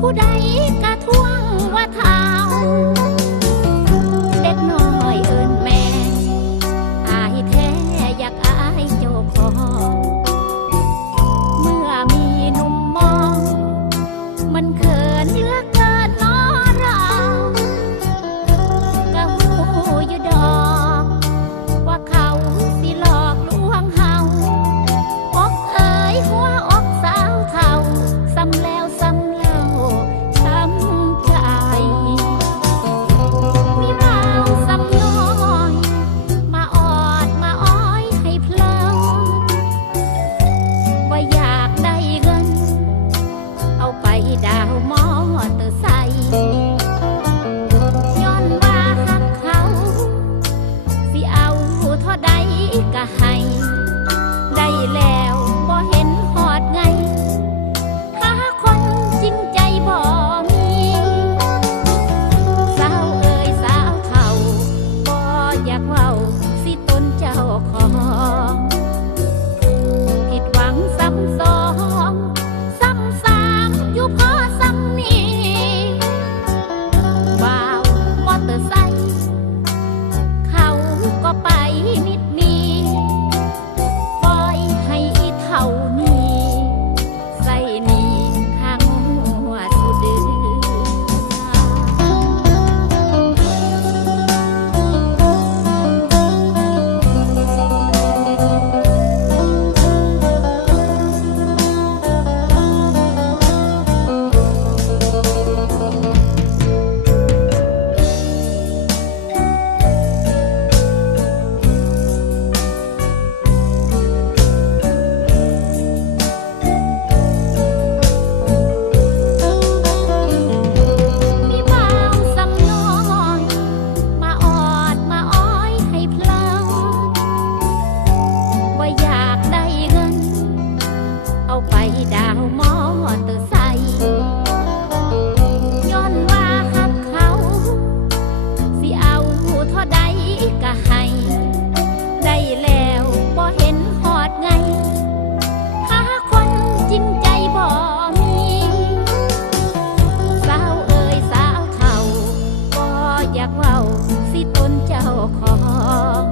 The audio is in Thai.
ผู้ใดกากเว้าสิตนเจ้าของ